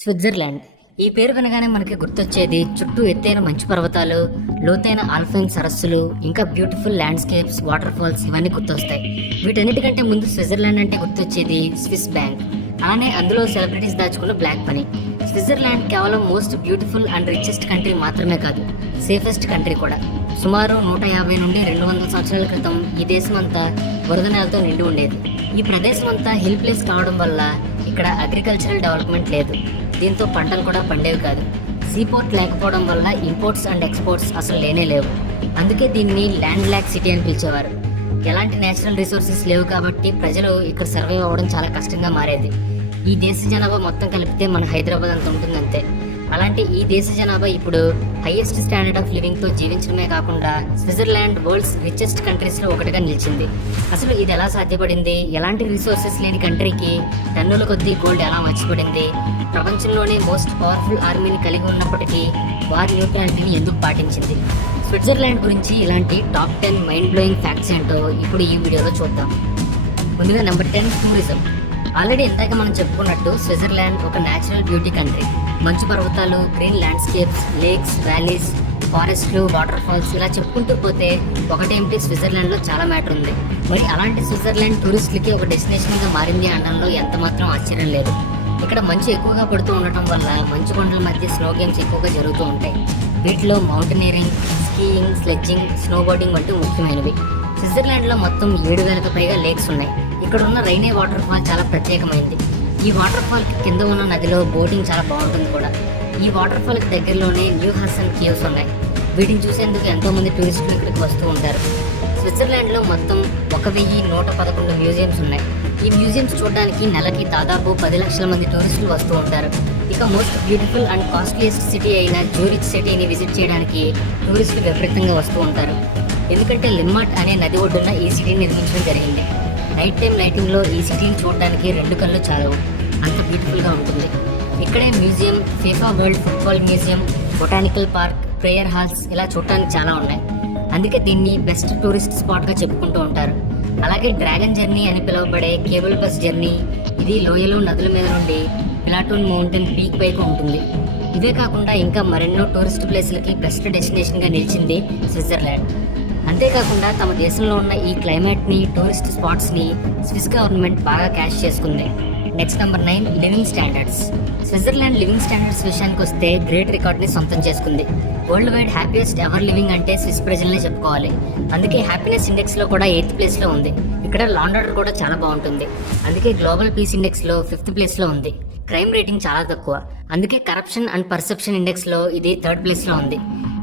Switzerland ఈ పేరు వినగానే మనకి గుర్తొచ్చేది చుట్టూ ఎత్తైన మంచు పర్వతాలు, లోతైన ఆల్పైన్ సరస్సులు, ఇంకా బ్యూటిఫుల్ ల్యాండ్స్కేప్స్, వాటర్ ఫాల్స్ ఇవన్నీ గుర్తొస్తాయి. వీటన్నిటికంటే ముందు స్విట్జర్లాండ్ అంటే గుర్తొచ్చేది స్విస్ బ్యాంక్, అలానే అందులో సెలబ్రిటీస్ దాచుకున్న బ్లాక్ మనీ. స్విట్జర్లాండ్ కేవలం most beautiful and richest country మాత్రమే కాదు, సేఫెస్ట్ కంట్రీ కూడా. సుమారు 150 నుండి 200 సంవత్సరాల క్రితం ఈ దేశం అంతా వరద నేలతో నిండి ఉండేది. ఈ ప్రదేశం అంతా హిల్ ప్లేస్ కావడం వల్ల ఇక్కడ అగ్రికల్చరల్ డెవలప్మెంట్ లేదు. దీంతో పంటలు కూడా పండేవి కాదు. సీపోర్ట్ లేకపోవడం వల్ల ఇంపోర్ట్స్ అండ్ ఎక్స్పోర్ట్స్ అసలు లేవు. అందుకే దీన్ని ల్యాండ్ ల్యాక్ సిటీ అని పిలిచేవారు. ఎలాంటి నేచురల్ రిసోర్సెస్ లేవు కాబట్టి ప్రజలు ఇక్కడ సర్వైవ్ అవ్వడం చాలా కష్టంగా మారేది. ఈ దేశ జనాభా మొత్తం కలిపితే మన హైదరాబాద్ అంత ఉంటుందంతే. అలాంటి ఈ దేశ జనాభా ఇప్పుడు హైయెస్ట్ స్టాండర్డ్ ఆఫ్ లివింగ్తో జీవించడమే కాకుండా స్విట్జర్లాండ్ వరల్డ్స్ రిచెస్ట్ కంట్రీస్లో ఒకటిగా నిలిచింది. అసలు ఇది ఎలా సాధ్యపడింది? ఎలాంటి రిసోర్సెస్ లేని కంట్రీకి టన్నుల కొద్దీ గోల్డ్ ఎలా మర్చిపడింది? ప్రపంచంలోనే మోస్ట్ పవర్ఫుల్ ఆర్మీని కలిగి ఉన్నప్పటికీ వార్ న్యూట్రాలిటీని ఎందుకు పాటించింది? స్విట్జర్లాండ్ గురించి ఇలాంటి టాప్ 10 మైండ్ బ్లోయింగ్ ఫ్యాక్ట్స్ ఏంటో ఇప్పుడు ఈ వీడియోలో చూద్దాం. ముందుగా నెంబర్ 10, టూరిజం. ఆల్రెడీ ఇందాక మనం చెప్పుకున్నట్టు స్విట్జర్లాండ్ ఒక న్యాచురల్ బ్యూటీ కంట్రీ. మంచు పర్వతాలు, గ్రీన్ ల్యాండ్స్కేప్స్, లేక్స్, వ్యాలీస్, ఫారెస్ట్లు, వాటర్ ఫాల్స్ ఇలా చెప్పుకుంటూ పోతే ఒకటేమిటి స్విట్జర్లాండ్లో చాలా మ్యాటర్ ఉంది. మరి అలాంటి స్విట్జర్లాండ్ టూరిస్టులకి ఒక డెస్టినేషన్గా మారింది అనడంలో ఎంత మాత్రం ఆశ్చర్యం లేదు. ఇక్కడ మంచు ఎక్కువగా పడుతూ ఉండటం వల్ల మంచు కొండల మధ్య స్నో గేమ్స్ ఎక్కువగా జరుగుతూ ఉంటాయి. వీటిలో మౌంటైనీరింగ్, స్కీయింగ్, స్లెడ్జింగ్, స్నోబోర్డింగ్ వంటి ముఖ్యమైనవి. స్విట్జర్లాండ్లో మొత్తం 7,000కు పైగా లేక్స్ ఉన్నాయి. ఇక్కడ ఉన్న రైనే వాటర్ ఫాల్ చాలా ప్రత్యేకమైంది. ఈ వాటర్ ఫాల్కి కింద ఉన్న నదిలో బోటింగ్ చాలా బాగుంటుంది కూడా. ఈ వాటర్ ఫాల్కి దగ్గరలోనే న్యూ హసన్ కేవ్స్ ఉన్నాయి. వీటిని చూసేందుకు ఎంతోమంది టూరిస్టులు ఇక్కడికి వస్తూ ఉంటారు. స్విట్జర్లాండ్లో మొత్తం 1,111 మ్యూజియంస్ ఉన్నాయి. ఈ మ్యూజియంస్ చూడడానికి నెలకి దాదాపు 10 లక్షల మంది టూరిస్టులు వస్తూ ఉంటారు. ఇక most beautiful and costliest city అయిన జ్యూరిచ్ సిటీని విజిట్ చేయడానికి టూరిస్టులు విపరీతంగా వస్తూ ఉంటారు. ఎందుకంటే లిమ్మాట్ అనే నది ఒడ్డున ఈ సిటీని నిర్మించడం జరిగింది. నైట్ టైం లైటింగ్లో ఈ సిటీని చూడడానికి 2 కళ్ళు చాలవు, అంత బ్యూటిఫుల్గా ఉంటుంది. ఇక్కడే museum, FIFA world football museum, botanical park, prayer halls ఇలా చూడటానికి చాలా ఉన్నాయి. అందుకే దీన్ని బెస్ట్ టూరిస్ట్ స్పాట్గా చెప్పుకుంటూ ఉంటారు. అలాగే డ్రాగన్ జర్నీ అని పిలువబడే కేబుల్ బస్ జర్నీ, ఇది లోయలో నదుల మీద నుండి పిలాటూన్ మౌంటైన్ పీక్ పైకి ఉంటుంది. ఇవే కాకుండా ఇంకా మరెన్నో టూరిస్ట్ ప్లేస్లకి బెస్ట్ డెస్టినేషన్గా నిలిచింది స్విట్జర్లాండ్. అంతేకాకుండా తమ దేశంలో ఉన్న ఈ క్లైమేట్ని, టూరిస్ట్ స్పాట్స్ని స్విస్ గవర్నమెంట్ బాగా క్యాష్ చేసుకుంది. Next number 9, living standards. Switzerland living standards విషయానికి వస్తే గ్రేట్ రికార్డ్ని సొంతం చేసుకుంది. World wide happiest ever living అంటే స్విస్ ప్రజలనే చెప్పుకోవాలి. అందుకే హ్యాపీనెస్ ఇండెక్స్లో కూడా 8th ప్లేస్లో ఉంది. ఇక్కడ లాండ్ ఆర్డర్ కూడా చాలా బాగుంటుంది. అందుకే గ్లోబల్ పీస్ ఇండెక్స్లో 5th ప్లేస్లో ఉంది. క్రైమ్ రేటింగ్ చాలా తక్కువ. అందుకే కరప్షన్ అండ్ పర్సెప్షన్ ఇండెక్స్లో ఇది 3rd ప్లేస్లో ఉంది.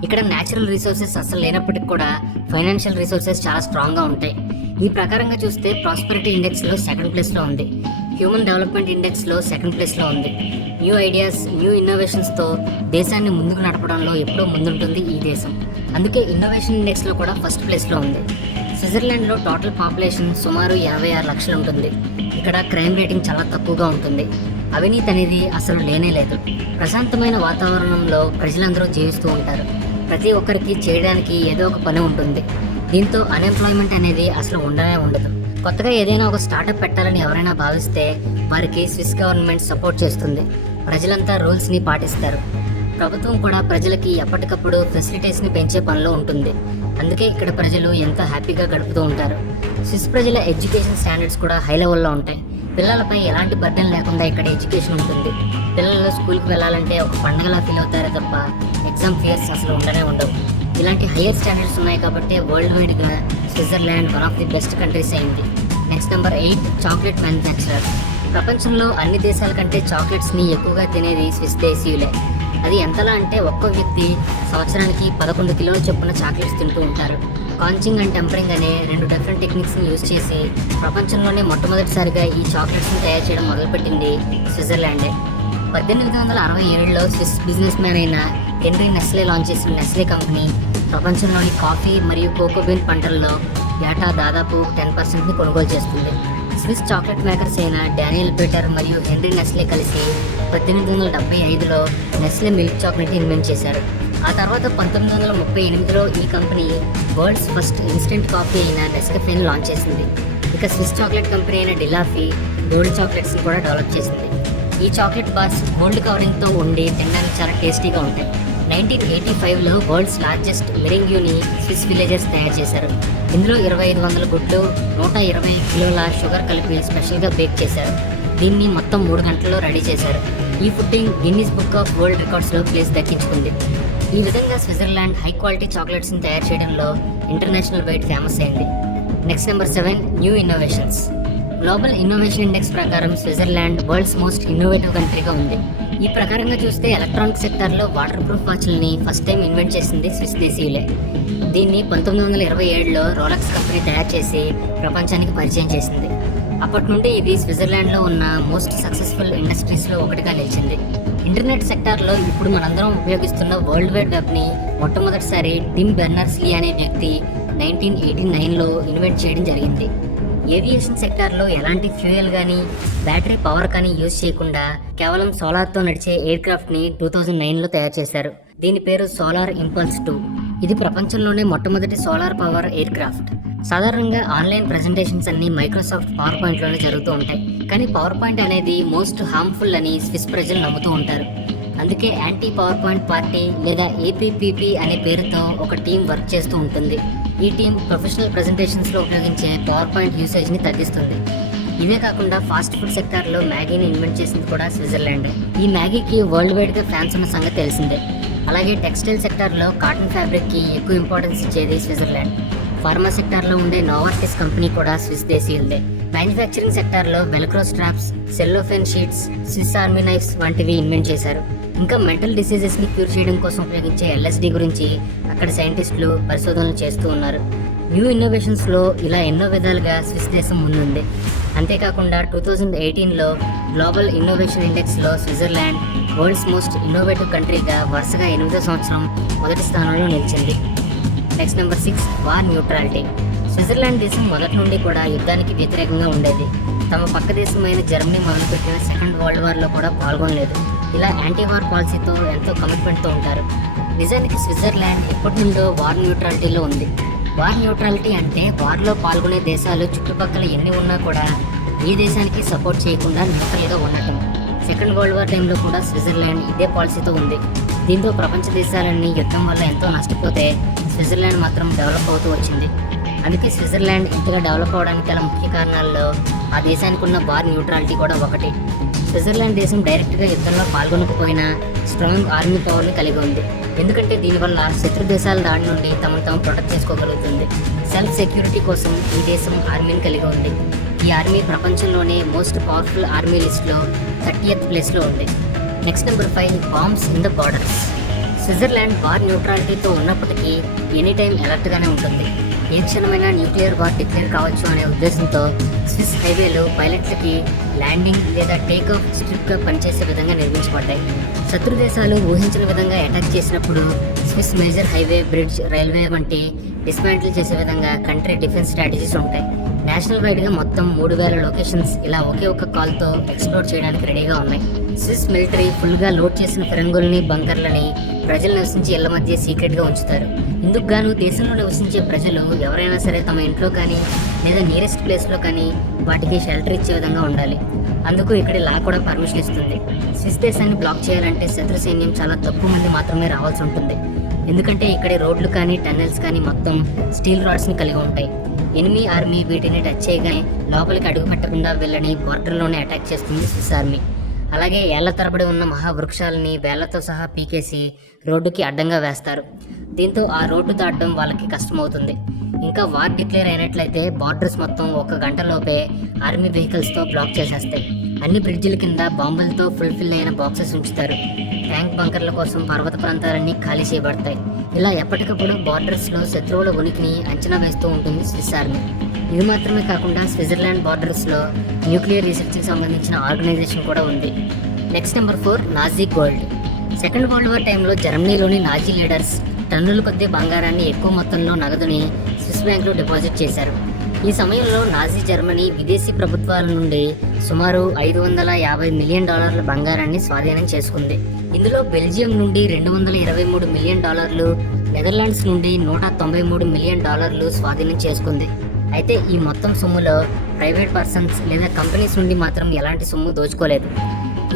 ఇక్కడ న్యాచురల్ రిసోర్సెస్ అసలు లేనప్పటికీ కూడా ఫైనాన్షియల్ రిసోర్సెస్ చాలా స్ట్రాంగ్గా ఉంటాయి. ఈ ప్రకారంగా చూస్తే ప్రాస్పెరిటీ ఇండెక్స్లో 2nd ప్లేస్లో ఉంది. హ్యూమన్ డెవలప్మెంట్ ఇండెక్స్లో 2nd ప్లేస్లో ఉంది. న్యూ ఐడియాస్, న్యూ ఇన్నోవేషన్స్తో దేశాన్ని ముందుకు నడపడంలో ఎప్పుడూ ముందుంటుంది ఈ దేశం. అందుకే ఇన్నోవేషన్ ఇండెక్స్లో కూడా 1st ప్లేస్లో ఉంది. స్విట్జర్లాండ్లో టోటల్ పాపులేషన్ సుమారు 56 లక్షలు ఉంటుంది. ఇక్కడ క్రైమ్ రేటింగ్ చాలా తక్కువగా ఉంటుంది. అవినీతి అనేది అసలు లేనే లేదు. ప్రశాంతమైన వాతావరణంలో ప్రజలందరూ జీవిస్తూ ఉంటారు. ప్రతి ఒక్కరికి చేయడానికి ఏదో ఒక పని ఉంటుంది. దీంతో అన్ఎంప్లాయ్మెంట్ అనేది అసలు ఉండనే ఉండదు. కొత్తగా ఏదైనా ఒక స్టార్టప్ పెట్టాలని ఎవరైనా భావిస్తే వారికి స్విస్ గవర్నమెంట్ సపోర్ట్ చేస్తుంది. ప్రజలంతా రూల్స్ని పాటిస్తారు. ప్రభుత్వం కూడా ప్రజలకి ఎప్పటికప్పుడు ఫెసిలిటీస్ని పెంచే పనిలో ఉంటుంది. అందుకే ఇక్కడ ప్రజలు ఎంతో హ్యాపీగా గడుపుతూ ఉంటారు. స్విస్ ప్రజల ఎడ్యుకేషన్ స్టాండర్డ్స్ కూడా హై లెవెల్లో ఉంటాయి. పిల్లలపై ఎలాంటి బర్డెన్ లేకుండా ఇక్కడ ఎడ్యుకేషన్ ఉంటుంది. పిల్లలు స్కూల్కి వెళ్ళాలంటే ఒక పండుగలా ఫీల్ అవుతారే తప్ప ఎగ్జామ్ ఫియర్స్ అసలు ఉండవు. ఇలాంటి హయ్యర్ స్టాండర్డ్స్ ఉన్నాయి కాబట్టి వరల్డ్ వైడ్గా Switzerland one of the best countries అయింది. Next number 8, chocolate manufacturer. ప్రపంచంలో అన్ని దేశాల కంటే చాక్లెట్స్ని ఎక్కువగా తినేది స్విస్ దేశీయులే. అది ఎంతలా అంటే ఒక్కో వ్యక్తి సంవత్సరానికి 11 కిలోల చొప్పున చాక్లెట్స్ తింటూ ఉంటారు. కాంచింగ్ అండ్ టెంపరింగ్ అనే 2 డిఫరెంట్ టెక్నిక్స్ని యూజ్ చేసి ప్రపంచంలోనే మొట్టమొదటిసారిగా ఈ చాక్లెట్స్ని తయారు చేయడం మొదలుపెట్టింది స్విట్జర్లాండే. 1867లో స్విస్ బిజినెస్ మ్యాన్ అయిన హెన్రీ నెస్లే లాంచ్ చేసిన నెస్లే కంపెనీ ప్రపంచంలోని కాఫీ మరియు కోకో బీన్ పంటల్లో ఏటా దాదాపు 10%ని కొనుగోలు చేస్తుంది. స్విస్ చాక్లెట్ మేకర్స్ అయిన డానియల్ పీటర్ మరియు హెన్రీ నెస్లే కలిసి 1875లో నెస్లే మిల్క్ చాక్లెట్ని ఇన్వెంట్ చేశారు. ఆ తర్వాత 1938లో ఈ company world's first instant coffee అయిన నెస్కెఫేని లాంచ్ చేసింది. ఇక స్విస్ చాక్లెట్ కంపెనీ అయిన డిలాఫీ గోల్డ్ చాక్లెట్స్ని కూడా డెవలప్ చేసింది. ఈ చాక్లెట్ బార్స్ గోల్డ్ కవరింగ్తో ఉండి తినడానికి చాలా టేస్టీగా ఉంటాయి. 1985లో వరల్డ్స్ లార్జెస్ట్ మెరింగ్యూని స్విస్ విలేజర్స్ తయారు చేశారు. ఇందులో 2500 గుడ్లు 120 కిలోల షుగర్ కలిపి స్పెషల్గా బేక్ చేశారు. దీన్ని మొత్తం 3 గంటల్లో రెడీ చేశారు. ఈ pudding Guinness book of world రికార్డ్స్లో ప్లేస్ దక్కించుకుంది. ఈ విధంగా స్విట్జర్లాండ్ హై క్వాలిటీ చాక్లెట్స్ని తయారు చేయడంలో ఇంటర్నేషనల్ వైడ్ ఫేమస్ అయింది. Next number 7, new innovations. Global innovation index ప్రకారం స్విట్జర్లాండ్ వరల్డ్స్ మోస్ట్ ఇన్నోవేటివ్ కంట్రీగా ఉంది. ఈ ప్రకారంగా చూస్తే ఎలక్ట్రానిక్ సెక్టార్లో వాటర్ ప్రూఫ్ వాచ్లని ఫస్ట్ టైం ఇన్వెంట్ చేసింది స్విస్ దేశీయులే. దీన్ని 1927లో రోలెక్స్ కంపెనీ తయారు చేసి ప్రపంచానికి పరిచయం చేసింది. అప్పటి నుండి ఇది స్విట్జర్లాండ్లో ఉన్న మోస్ట్ సక్సెస్ఫుల్ ఇండస్ట్రీస్లో ఒకటిగా నిలిచింది. ఇంటర్నెట్ సెక్టార్లో ఇప్పుడు మనందరం ఉపయోగిస్తున్న వరల్డ్ వైడ్ వెబ్ని మొట్టమొదటిసారి టిమ్ బెర్నర్స్-లీ అనే వ్యక్తి 1989లో ఇన్వెంట్ చేయడం జరిగింది. ఏవియేషన్ సెక్టార్లో ఎలాంటి ఫ్యూయల్ కానీ బ్యాటరీ పవర్ కానీ యూజ్ చేయకుండా కేవలం సోలార్తో నడిచే ఎయిర్ క్రాఫ్ట్ని 2009లో తయారు చేశారు. దీని పేరు సోలార్ ఇంపల్స్ 2. ఇది ప్రపంచంలోనే మొట్టమొదటి సోలార్ పవర్ ఎయిర్ క్రాఫ్ట్. సాధారణంగా ఆన్లైన్ ప్రెజెంటేషన్స్ అన్ని మైక్రోసాఫ్ట్ పవర్ పాయింట్లోనే జరుగుతూ ఉంటాయి. కానీ పవర్ పాయింట్ అనేది మోస్ట్ హార్మ్ఫుల్ అని స్విస్ ప్రజలు నమ్ముతూ ఉంటారు. అందుకే యాంటీ పవర్ పాయింట్ పార్టీ లేదా ఏపీపీపీ అనే పేరుతో ఒక టీం వర్క్ చేస్తూ ఉంటుంది. ఈ టీం ప్రొఫెషనల్ ప్రెజెంటేషన్స్లో ఉపయోగించే పవర్ పాయింట్ యూసేజ్ని తగ్గిస్తుంది. ఇవే కాకుండా ఫాస్ట్ ఫుడ్ సెక్టార్లో మ్యాగీని ఇన్వెంట్ చేసింది కూడా స్విట్జర్లాండ్. ఈ మ్యాగీకి వరల్డ్ వైడ్గా ఫ్యాన్స్ ఉన్న సంగతి తెలిసిందే. అలాగే టెక్స్టైల్ సెక్టార్లో కాటన్ ఫ్యాబ్రిక్కి ఎక్కువ ఇంపార్టెన్స్ ఇచ్చేది స్విట్జర్లాండ్. ఫార్మా సెక్టార్లో ఉండే నోవార్టిస్ కంపెనీ కూడా స్విస్ దేశీయులదే. మ్యానుఫ్యాక్చరింగ్ సెక్టార్లో Velcro straps, cellophane sheets, Swiss army knifes వంటివి ఇన్వెంట్ చేశారు. ఇంకా మెంటల్ డిసీజెస్ని క్యూర్ చేయడం కోసం ఉపయోగించే LSD గురించి అక్కడ సైంటిస్టులు పరిశోధనలు చేస్తూ ఉన్నారు. న్యూ ఇన్నోవేషన్స్లో ఇలా ఎన్నో విధాలుగా స్విస్ దేశం ముందుంది. అంతేకాకుండా 2018లో గ్లోబల్ ఇన్నోవేషన్ ఇండెక్స్లో స్విట్జర్లాండ్ వరల్డ్స్ మోస్ట్ ఇన్నోవేటివ్ కంట్రీగా వరుసగా 8వ సంవత్సరం మొదటి స్థానంలో నిలిచింది. Next number 6, war neutrality. Switzerland దేశం మొదటి నుండి కూడా యుద్ధానికి వ్యతిరేకంగా ఉండేది. తమ పక్క దేశమైన జర్మనీ మొదలుపెట్టిన సెకండ్ వరల్డ్ వార్లో కూడా పాల్గొనలేదు. ఇలా యాంటీ వార్ పాలసీతో ఎంతో కమిట్మెంట్తో ఉంటారు. నిజానికి స్విట్జర్లాండ్ ఎప్పటి నుండో వార్ న్యూట్రాలిటీలో ఉంది. వార్ న్యూట్రాలిటీ అంటే వార్లో పాల్గొనే దేశాలు చుట్టుపక్కల ఎన్ని ఉన్నా కూడా ఏ దేశానికి సపోర్ట్ చేయకుండా న్యూట్రల్గా ఉండటం. సెకండ్ వరల్డ్ వార్ టైంలో కూడా స్విట్జర్లాండ్ ఇదే పాలసీతో ఉంది. దీంతో ప్రపంచ దేశాలన్నీ యుద్ధం వల్ల ఎంతో నష్టపోతే స్విట్జర్లాండ్ మాత్రం డెవలప్ అవుతూ వచ్చింది. అందుకే స్విట్జర్లాండ్ ఇంతగా డెవలప్ అవడానికి గల ముఖ్య కారణాల్లో ఆ దేశానికి ఉన్న వార్ న్యూట్రాలిటీ కూడా ఒకటి. స్విట్జర్లాండ్ దేశం డైరెక్ట్గా యుద్ధంలో పాల్గొనకపోయినా స్ట్రాంగ్ ఆర్మీ పవర్ని కలిగి ఉంది. ఎందుకంటే దీనివల్ల శత్రు దేశాల దాడి నుండి తమను తాము ప్రొటెక్ట్ చేసుకోగలుగుతుంది. సెల్ఫ్ సెక్యూరిటీ కోసం ఈ దేశం ఆర్మీని కలిగి ఉంది. ఈ ఆర్మీ ప్రపంచంలోనే మోస్ట్ పవర్ఫుల్ ఆర్మీ లిస్ట్లో 30th ప్లేస్లో ఉంది. Next number 5, bombs in the borders. Switzerland war న్యూట్రాలిటీతో ఉన్నప్పటికీ ఎనీ టైం అలర్ట్గానే ఉంటుంది. ఏ క్షణమైనా న్యూక్లియర్ వార్ డిక్లేర్ కావచ్చు అనే ఉద్దేశంతో స్విస్ హైవేలు పైలట్లకి ల్యాండింగ్ లేదా టేక్ఆఫ్ స్ట్రిప్గా పనిచేసే విధంగా నిర్మించబడ్డాయి. శత్రు దేశాలు ఊహించిన విధంగా అటాక్ చేసినప్పుడు Swiss major highway, bridge, railway వంటి డిస్మాంటిల్ చేసే విధంగా కంట్రీ డిఫెన్స్ స్ట్రాటజీస్ ఉంటాయి. నేషనల్ వైడ్గా మొత్తం 3000 లొకేషన్స్ ఇలా ఒకే ఒక్క కాల్తో ఎక్స్ప్లోర్ చేయడానికి రెడీగా ఉన్నాయి. స్విస్ మిలిటరీ ఫుల్గా లోడ్ చేసిన ఫిరంగుల్ని, బంకర్లని ప్రజలు నివసించే ఇళ్ల మధ్య సీక్రెట్గా ఉంచుతారు. ఇందుకు గాను దేశంలో నివసించే ప్రజలు ఎవరైనా సరే తమ ఇంట్లో కానీ లేదా నియరెస్ట్ ప్లేస్లో కానీ వాటికి షెల్టర్ ఇచ్చే విధంగా ఉండాలి. అందుకు ఇక్కడి లా కూడా పర్మిషన్ ఇస్తుంది. స్విస్ దేశాన్ని బ్లాక్ చేయాలంటే శత్రు సైన్యం చాలా తక్కువ మంది మాత్రమే రావాల్సి ఉంటుంది. ఎందుకంటే ఇక్కడి రోడ్లు కానీ టన్నెల్స్ కానీ మొత్తం స్టీల్ రాడ్స్ని కలిగి ఉంటాయి. ఎనిమీ ఆర్మీ వీటిని టచ్ చేయగానే లోపలికి అడుగు పెట్టకుండా వీళ్ళని బార్డర్లోనే అటాక్ చేస్తుంది స్విస్ ఆర్మీ. అలాగే ఏళ్ల తరబడి ఉన్న మహావృక్షాలని వేళ్లతో సహా పీకేసి రోడ్డుకి అడ్డంగా వేస్తారు. దీంతో ఆ రోడ్డు దాటడం వాళ్ళకి కష్టమవుతుంది. ఇంకా వార్ డిక్లేర్ అయినట్లయితే బార్డర్స్ మొత్తం 1 గంటలోపే ఆర్మీ వెహికల్స్తో బ్లాక్ చేసేస్తాయి. అన్ని బ్రిడ్జిల కింద బాంబులతో ఫుల్ఫిల్ అయిన బాక్సెస్ ఉంచుతారు. ట్యాంక్ బంకర్ల కోసం పర్వత ప్రాంతాలన్నీ ఖాళీ చేయబడతాయి. ఇలా ఎప్పటికప్పుడు బార్డర్స్లో శత్రువుల ఉనికిని అంచనా వేస్తూ ఉంటుంది స్విస్ ఆర్మీ. ఇది మాత్రమే కాకుండా స్విట్జర్లాండ్ బార్డర్స్లో న్యూక్లియర్ రీసెర్చ్కి సంబంధించిన ఆర్గనైజేషన్ కూడా ఉంది. Next number 4, Nazi gold. Second world war టైంలో జర్మనీలోని నాజీ లీడర్స్ టన్నుల కొద్దీ బంగారాన్ని ఎక్కువ మొత్తంలో నగదుని స్విస్ బ్యాంక్లో డిపాజిట్ చేశారు. ఈ సమయంలో నాజీ జర్మనీ విదేశీ ప్రభుత్వాల నుండి సుమారు $550 మిలియన్ బంగారాన్ని స్వాధీనం చేసుకుంది. ఇందులో బెల్జియం నుండి $223 మిలియన్, నెదర్లాండ్స్ నుండి $193 మిలియన్ స్వాధీనం చేసుకుంది. అయితే ఈ మొత్తం సొమ్ములో ప్రైవేట్ పర్సన్స్ లేదా కంపెనీస్ నుండి మాత్రం ఎలాంటి సొమ్ము దోచుకోలేదు.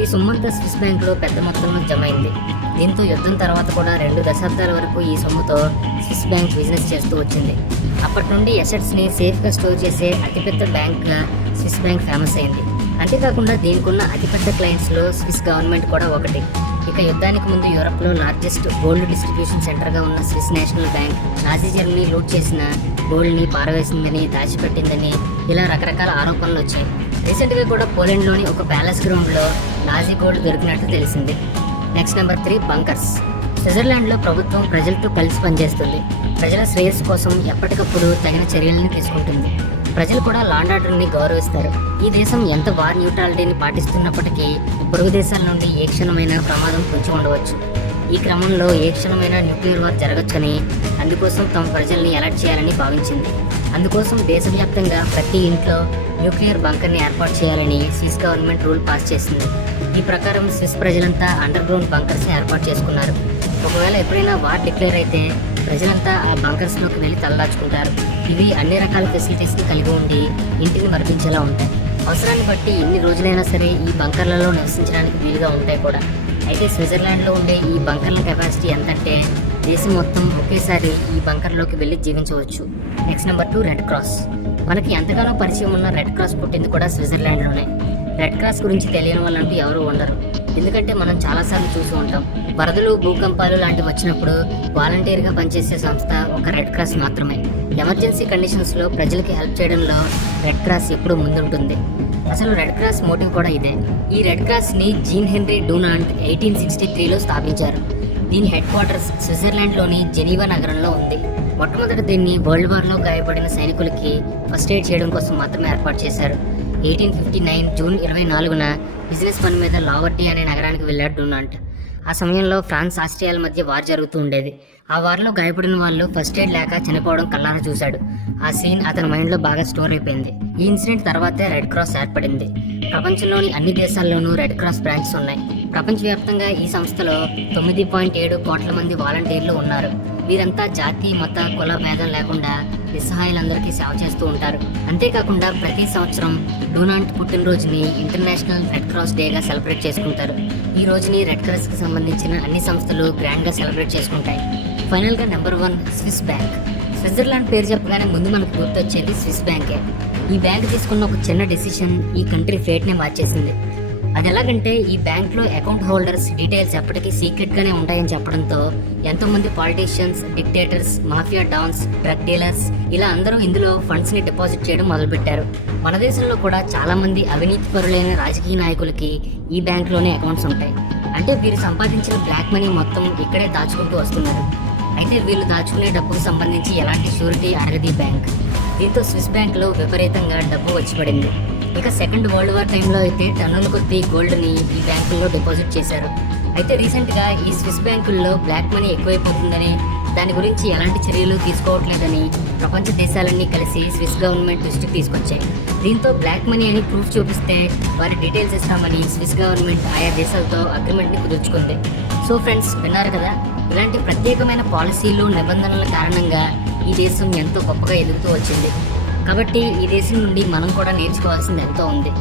ఈ సొమ్మంతా స్విస్ బ్యాంకులో పెద్ద మొత్తంలో జమ అయింది. దీంతో యుద్ధం తర్వాత కూడా 2 దశాబ్దాల వరకు ఈ సొమ్ముతో స్విస్ బ్యాంక్ బిజినెస్ చేస్తూ వచ్చింది. అప్పటి నుండి అసెట్స్ని సేఫ్గా స్టోర్ చేసే అతిపెద్ద బ్యాంక్గా స్విస్ బ్యాంక్ ఫేమస్ అయింది. అంతేకాకుండా దీనికి ఉన్న అతిపెద్ద క్లయింట్స్లో స్విస్ గవర్నమెంట్ కూడా ఒకటి. ఇక యుద్ధానికి ముందు యూరప్లో లార్జెస్ట్ గోల్డ్ డిస్ట్రిబ్యూషన్ సెంటర్గా ఉన్న Swiss national bank Nazi Germany loot చేసిన గోల్డ్ని పారవేసిందని, దాచిపెట్టిందని ఇలా రకరకాల ఆరోపణలు వచ్చాయి. రీసెంట్గా కూడా పోలాండ్లోని ఒక ప్యాలెస్ గ్రౌండ్లో నాజీ గోల్డ్ దొరికినట్టు తెలిసింది. Next number 3, bunkers. స్విట్జర్లాండ్లో ప్రభుత్వం ప్రజలతో కలిసి పనిచేస్తుంది. ప్రజల శ్రేయస్సు కోసం ఎప్పటికప్పుడు తగిన చర్యలను తీసుకుంటుంది. ప్రజలు కూడా లా అండ్ ఆర్డర్ని గౌరవిస్తారు. ఈ దేశం ఎంత వార్ న్యూట్రాలిటీని పాటిస్తున్నప్పటికీ పొరుగు దేశాల నుండి ఏ క్షణమైన ప్రమాదం పొంచి ఉండవచ్చు. ఈ క్రమంలో ఏ క్షణమైన న్యూక్లియర్ వార్ జరగచ్చని, అందుకోసం తమ ప్రజల్ని అలర్ట్ చేయాలని భావించింది. అందుకోసం దేశవ్యాప్తంగా ప్రతి ఇంట్లో న్యూక్లియర్ బంకర్ని ఏర్పాటు చేయాలని స్విస్ గవర్నమెంట్ రూల్ పాస్ చేసింది. ఈ ప్రకారం స్విస్ ప్రజలంతా అండర్ గ్రౌండ్ బంకర్స్ని ఏర్పాటు చేసుకున్నారు. ఒకవేళ ఎప్పుడైనా వార్ డిక్లేర్ అయితే ప్రజలంతా ఆ బంకర్స్లోకి వెళ్ళి తలదాచుకుంటారు. ఇవి అన్ని రకాల ఫెసిలిటీస్ని కలిగి ఉండి ఇంటిని మరిపించేలా ఉంటాయి. అవసరాన్ని బట్టి ఎన్ని రోజులైనా సరే ఈ బంకర్లలో నివసించడానికి వీలుగా ఉంటాయి కూడా. అయితే స్విట్జర్లాండ్లో ఉండే ఈ బంకర్ల కెపాసిటీ ఎంతంటే దేశం మొత్తం ఒకేసారి ఈ బంకర్లోకి వెళ్ళి జీవించవచ్చు. Next number 2, Red Cross. మనకి ఎంతగానో పరిచయం ఉన్న రెడ్ క్రాస్ పుట్టింది కూడా స్విట్జర్లాండ్లోనే. రెడ్ క్రాస్ గురించి తెలియని వాళ్ళంటూ ఎవరు ఉండరు. ఎందుకంటే మనం చాలాసార్లు చూసి ఉంటాం. వరదలు, భూకంపాలు లాంటివి వచ్చినప్పుడు వాలంటీర్గా పనిచేసే సంస్థ ఒక రెడ్ క్రాస్ మాత్రమే. ఎమర్జెన్సీ కండిషన్స్లో ప్రజలకి హెల్ప్ చేయడంలో రెడ్ క్రాస్ ఎప్పుడూ ముందుంటుంది. అసలు రెడ్ క్రాస్ మోటివ్ కూడా ఇదే. ఈ రెడ్ క్రాస్ని జీన్ హెన్రీ డూనాంట్ 1863లో స్థాపించారు. దీని హెడ్ క్వార్టర్స్ స్విట్జర్లాండ్లోని జెనీవా నగరంలో ఉంది. మొట్టమొదట దీన్ని వరల్డ్ వార్లో గాయపడిన సైనికులకి ఫస్ట్ ఎయిడ్ చేయడం కోసం మాత్రమే ఏర్పాటు చేశారు. 1859 జూన్ 24న బిజినెస్ పని మీద లావర్టీ అనే నగరానికి వెళ్ళాడు డూనాంట్. ఆ సమయంలో ఫ్రాన్స్, ఆస్ట్రియాల మధ్య వార్ జరుగుతూ ఉండేది. ఆ వార్లో గాయపడిన వాళ్ళు ఫస్ట్ ఎయిడ్ లేక చనిపోవడం కళ్ళారా చూశాడు. ఆ సీన్ అతని మైండ్లో బాగా స్టోర్ అయిపోయింది. ఈ ఇన్సిడెంట్ తర్వాతే రెడ్ క్రాస్ ఏర్పడింది. ప్రపంచంలోని అన్ని దేశాల్లోనూ రెడ్ క్రాస్ బ్రాంచెస్ ఉన్నాయి. ప్రపంచవ్యాప్తంగా ఈ సంస్థలో 9.7 కోట్ల మంది వాలంటీర్లు ఉన్నారు. వీరంతా జాతి, మత, కుల భేదం లేకుండా నిస్సహాయులందరికీ సేవ చేస్తూ ఉంటారు. అంతేకాకుండా ప్రతి సంవత్సరం డూనాంట్ పుట్టినరోజుని ఇంటర్నేషనల్ రెడ్ క్రాస్ డేగా సెలబ్రేట్ చేసుకుంటారు. ఈ రోజుని రెడ్ క్రాస్కి సంబంధించిన అన్ని సంస్థలు గ్రాండ్గా సెలబ్రేట్ చేసుకుంటాయి. ఫైనల్గా నెంబర్ 1, స్విస్ బ్యాంక్. స్విట్జర్లాండ్ పేరు చెప్పగానే ముందు మనకు గుర్తొచ్చేది స్విస్ బ్యాంకే. ఈ బ్యాంక్ తీసుకున్న ఒక చిన్న డెసిషన్ ఈ కంట్రీ ఫేట్నే మార్చేసింది. అది ఎలాగంటే ఈ బ్యాంక్లో అకౌంట్ హోల్డర్స్ డీటెయిల్స్ ఎప్పటికీ సీక్రెట్గానే ఉంటాయని చెప్పడంతో ఎంతోమంది politicians, dictators, mafia dance, drug dealers ఇలా అందరూ ఇందులో ఫండ్స్ని డిపాజిట్ చేయడం మొదలుపెట్టారు. మన దేశంలో కూడా చాలామంది అవినీతి పరులైన రాజకీయ నాయకులకి ఈ బ్యాంక్లోనే అకౌంట్స్ ఉంటాయి. అంటే వీరు సంపాదించిన బ్లాక్ మనీ మొత్తం ఇక్కడే దాచుకుంటూ వస్తున్నారు. అయితే వీళ్ళు దాచుకునే డబ్బుకు సంబంధించి ఎలాంటి షూరిటీ అడగది బ్యాంక్. దీంతో స్విస్ బ్యాంక్లో విపరీతంగా డబ్బు వచ్చి పడింది. ఇక సెకండ్ వరల్డ్ వార్ టైంలో అయితే టన్నుల కొద్దీ గోల్డ్ని ఈ బ్యాంకుల్లో డిపాజిట్ చేశారు. అయితే రీసెంట్గా ఈ స్విస్ బ్యాంకుల్లో బ్లాక్ మనీ ఎక్కువైపోతుందని, దాని గురించి ఎలాంటి చర్యలు తీసుకోవట్లేదని ప్రపంచ దేశాలన్నీ కలిసి స్విస్ గవర్నమెంట్ దృష్టికి తీసుకొచ్చాయి. దీంతో బ్లాక్ మనీ అని ప్రూఫ్ చూపిస్తే వారి డీటెయిల్స్ ఇస్తామని స్విస్ గవర్నమెంట్ ఆయా దేశాలతో అగ్రిమెంట్ని కుదుర్చుకుంది. సో ఫ్రెండ్స్, విన్నారు కదా, ఇలాంటి ప్రత్యేకమైన పాలసీలు, నిబంధనల కారణంగా ఈ దేశం ఎంతో గొప్పగా ఎదుగుతూ వచ్చింది. కాబట్టి ఈ దేశం నుండి మనం కూడా నేర్చుకోవాల్సింది ఎంతో ఉంది.